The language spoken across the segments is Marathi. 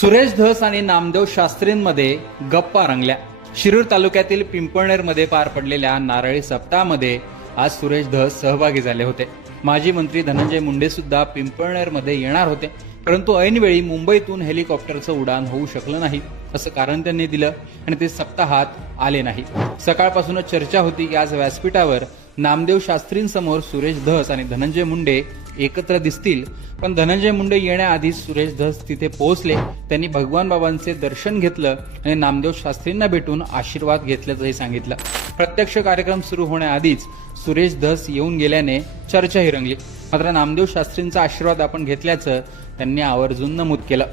सुरेश धस आणि नामदेव शास्त्रींमध्ये गप्पा रंगल्या शिरूर तालुक्यातील पिंपळनेरमध्ये पार पडलेल्या नारळी सप्ताहामध्ये आज सुरेश धस सहभागी झाले होते माजी मंत्री धनंजय मुंडे सुद्धा पिंपळनेरमध्ये येणार होते परंतु ऐनवेळी मुंबईतून हेलिकॉप्टरचं उडान होऊ शकलं नाही असं कारण त्यांनी दिलं आणि ते सप्ताहात आले नाही सकाळपासूनच चर्चा होती की आज व्यासपीठावर नामदेव शास्त्रींसमोर सुरेश धस आणि धनंजय मुंडे एकत्र दिसतील पण धनंजय मुंडे येण्याआधी सुरेश धस तिथे पोहोचले त्यांनी भगवान बाबांचे दर्शन घेतलं आणि नामदेव शास्त्रींना भेटून आशीर्वाद घेतल्याचंही सांगितलं प्रत्यक्ष कार्यक्रम सुरू होण्याआधीच सुरेश धस येऊन गेल्याने चर्चाही रंगली मात्र नामदेव शास्त्रींचा आशीर्वाद आपण घेतल्याचं त्यांनी आवर्जून नमूद केलं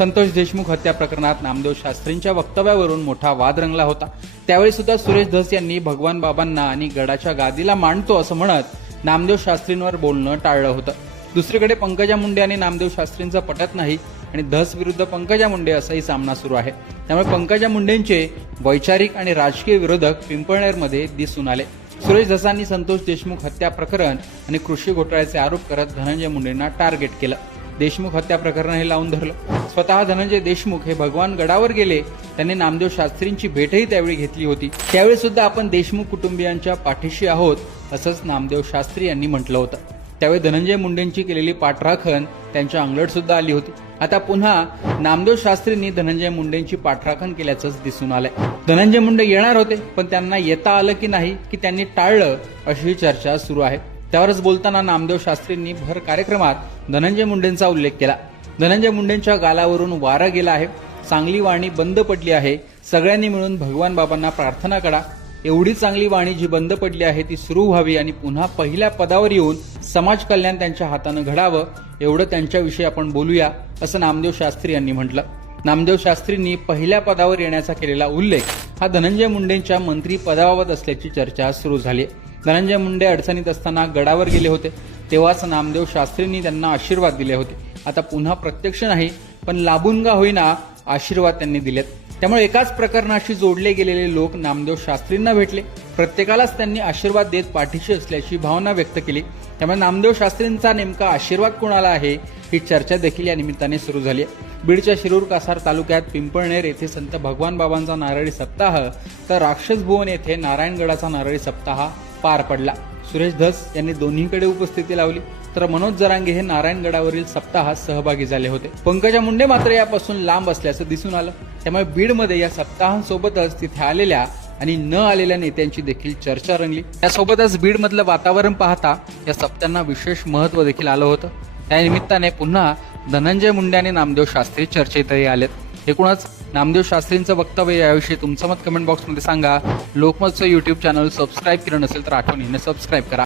संतोष देशमुख हत्या प्रकरणात नामदेव शास्त्रींच्या वक्तव्यावरून मोठा वाद रंगला होता त्यावेळी सुद्धा सुरेश धस यांनी भगवान बाबांना आणि गडाच्या गादीला मांडतो असं म्हणत नामदेव शास्त्रींवर बोलणं टाळलं होतं दुसरीकडे पंकजा मुंडे आणि नामदेव शास्त्रींचा पटत नाही आणि धस विरुद्ध पंकजा मुंडे असाही सामना सुरू आहे त्यामुळे पंकजा मुंडेंचे वैचारिक आणि राजकीय विरोधक पिंपळनेरमध्ये दिसून आले सुरेश धसांनी संतोष देशमुख हत्या प्रकरण आणि कृषी घोटाळ्याचे आरोप करत धनंजय मुंडेंना टार्गेट केलं देशमुख हत्या प्रकरण हे लावून धरलं स्वतः धनंजय देशमुख हे भगवान गडावर गेले त्यांनी नामदेव शास्त्रींची भेटही त्यावेळी घेतली होती त्यावेळी सुद्धा आपण देशमुख कुटुंबियांच्या पाठीशी आहोत असंच नामदेव शास्त्री यांनी म्हटलं होतं त्यावेळी धनंजय मुंडेंची केलेली पाठराखण त्यांच्या अंगलट सुद्धा आली होती आता पुन्हा नामदेव शास्त्रींनी धनंजय मुंडेंची पाठराखण केल्याचंच दिसून आलंय धनंजय मुंडे येणार होते पण त्यांना येता आलं की नाही की त्यांनी टाळलं अशी चर्चा सुरू आहे त्यावरच बोलताना नामदेव शास्त्रींनी भर कार्यक्रमात धनंजय मुंडेंचा उल्लेख केला धनंजय मुंडेंच्या गालावरून वारा गेला आहे चांगली वाणी बंद पडली आहे सगळ्यांनी मिळून भगवान बाबांना प्रार्थना करा एवढी चांगली वाणी जी बंद पडली आहे ती सुरू व्हावी आणि पुन्हा पहिल्या पदावर येऊन समाज कल्याण त्यांच्या हातानं घडावं एवढं त्यांच्याविषयी आपण बोलूया असं नामदेव शास्त्री यांनी म्हटलं नामदेव शास्त्रींनी पहिल्या पदावर येण्याचा केलेला उल्लेख हा धनंजय मुंडेंच्या मंत्री पदाबाबत असल्याची चर्चा सुरू झाली आहे धनंजय मुंडे अडचणीत असताना गडावर गेले होते तेव्हाच नामदेव शास्त्रींनी त्यांना आशीर्वाद दिले होते आता पुन्हा प्रत्यक्ष नाही पण लाभूनगा होईना आशीर्वाद त्यांनी दिलेत त्यामुळे एकाच प्रकरणाशी जोडले गेलेले लोक नामदेव शास्त्रींना भेटले प्रत्येकालाच त्यांनी आशीर्वाद देत पाठीशी असल्याची भावना व्यक्त केली त्यामुळे नामदेव शास्त्रींचा नेमका आशीर्वाद कोणाला आहे ही चर्चा देखील या निमित्ताने सुरू झाली आहे बीडच्या शिरूर कासार तालुक्यात पिंपळनेर येथे संत भगवान बाबांचा नारळी सप्ताह तर राक्षसभुवन येथे नारायणगडाचा नारळी सप्ताह पार पडला सुरेश धस यांनी दोन्हीकडे उपस्थिती लावली तर मनोज जरांगे हे नारायणगडावरील सप्ताहात सहभागी झाले होते पंकजा मुंडे मात्र यापासून लांब असल्याचं दिसून आलं त्यामुळे बीडमध्ये या सप्ताहांसोबतच तिथे आलेल्या आणि न आलेल्या नेत्यांची देखील चर्चा रंगली त्यासोबतच मधलं वातावरण पाहता या सप्तांना विशेष महत्व देखील आलं होतं त्यानिमित्ताने पुन्हा धनंजय मुंडे आणि नामदेव शास्त्री चर्चेतही आलेत एकूणच नामदेव शास्त्रींचं वक्तव्य याविषयी तुमचं मत कमेंट बॉक्समध्ये सांगा लोकमतचं यूट्यूब चॅनल सबस्क्राईब केलं नसेल तर आठवणीने सबस्क्राईब करा